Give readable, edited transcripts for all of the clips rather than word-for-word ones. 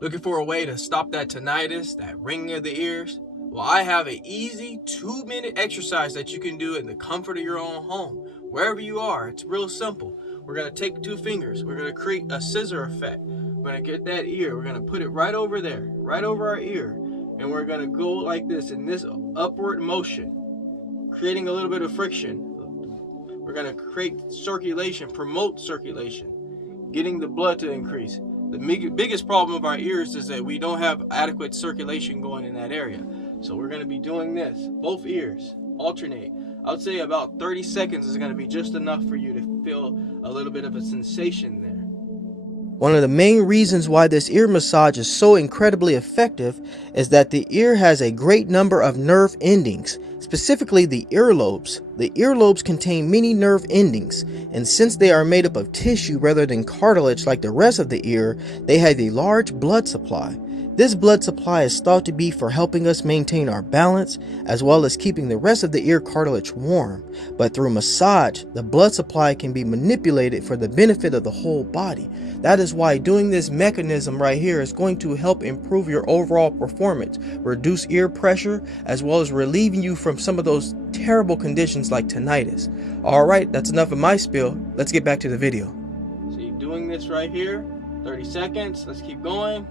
Looking for a way to stop that tinnitus, that ringing of the ears? Well, I have an easy 2-minute exercise that you can do in the comfort of your own home, wherever you are. It's real simple. We're going to take 2 fingers. We're going to create a scissor effect. We're going to get that ear. We're going to put it right over there, right over our ear. And we're going to go like this in this upward motion, creating a little bit of friction. We're going to create circulation, promote circulation, getting the blood to increase. The biggest problem of our ears is that we don't have adequate circulation going in that area. So we're going to be doing this, both ears, alternate. I would say about 30 seconds is going to be just enough for you to feel a little bit of a sensation there. One of the main reasons why this ear massage is so incredibly effective is that the ear has a great number of nerve endings, specifically the earlobes. The earlobes contain many nerve endings, and since they are made up of tissue rather than cartilage like the rest of the ear, they have a large blood supply. This blood supply is thought to be for helping us maintain our balance, as well as keeping the rest of the ear cartilage warm. But through massage, the blood supply can be manipulated for the benefit of the whole body. That is why doing this mechanism right here is going to help improve your overall performance, reduce ear pressure, as well as relieving you from some of those terrible conditions like tinnitus. Alright, that's enough of my spiel. Let's get back to the video. So you're doing this right here, 30 seconds. Let's keep going.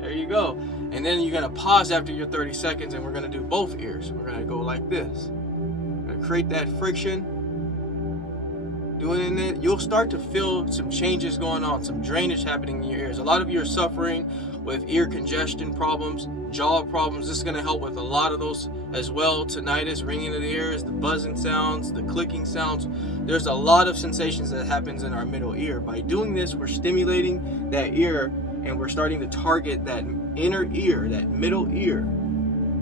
There you go. And then you're going to pause after your 30 seconds and we're going to do both ears. We're going to go like this. We're going to create that friction. Doing it, you'll start to feel some changes going on, some drainage happening in your ears. A lot of you are suffering with ear congestion problems, jaw problems. This is going to help with a lot of those as well. Tinnitus, ringing of the ears, the buzzing sounds, the clicking sounds. There's a lot of sensations that happens in our middle ear. By doing this, we're stimulating that ear and we're starting to target that inner ear, that middle ear.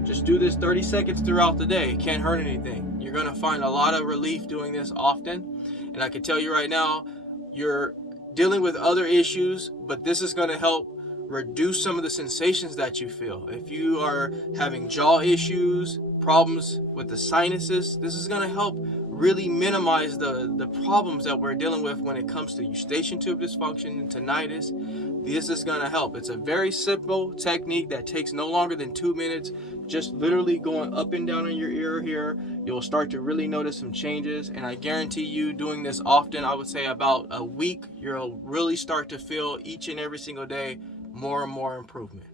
Just do this 30 seconds throughout the day. It can't hurt anything. You're going to find a lot of relief doing this often. And I can tell you right now, you're dealing with other issues, but this is going to help reduce some of the sensations that you feel. If you are having jaw issues, problems with the sinuses, this is going to help really minimize the problems that we're dealing with when it comes to eustachian tube dysfunction and tinnitus. This is going to help. It's a very simple technique that takes no longer than 2 minutes. Just literally going up and down on your ear here, you'll start to really notice some changes. And I guarantee you, doing this often, I would say about a week, you'll really start to feel each and every single day more and more improvement.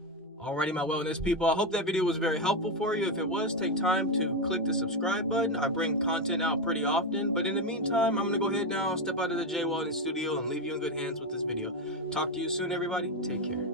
Alrighty, my wellness people, I hope that video was very helpful for you. If it was, take time to click the subscribe button. I bring content out pretty often, but in the meantime, I'm going to go ahead now, step out of the Jaye Wellness Studio and leave you in good hands with this video. Talk to you soon, everybody. Take care.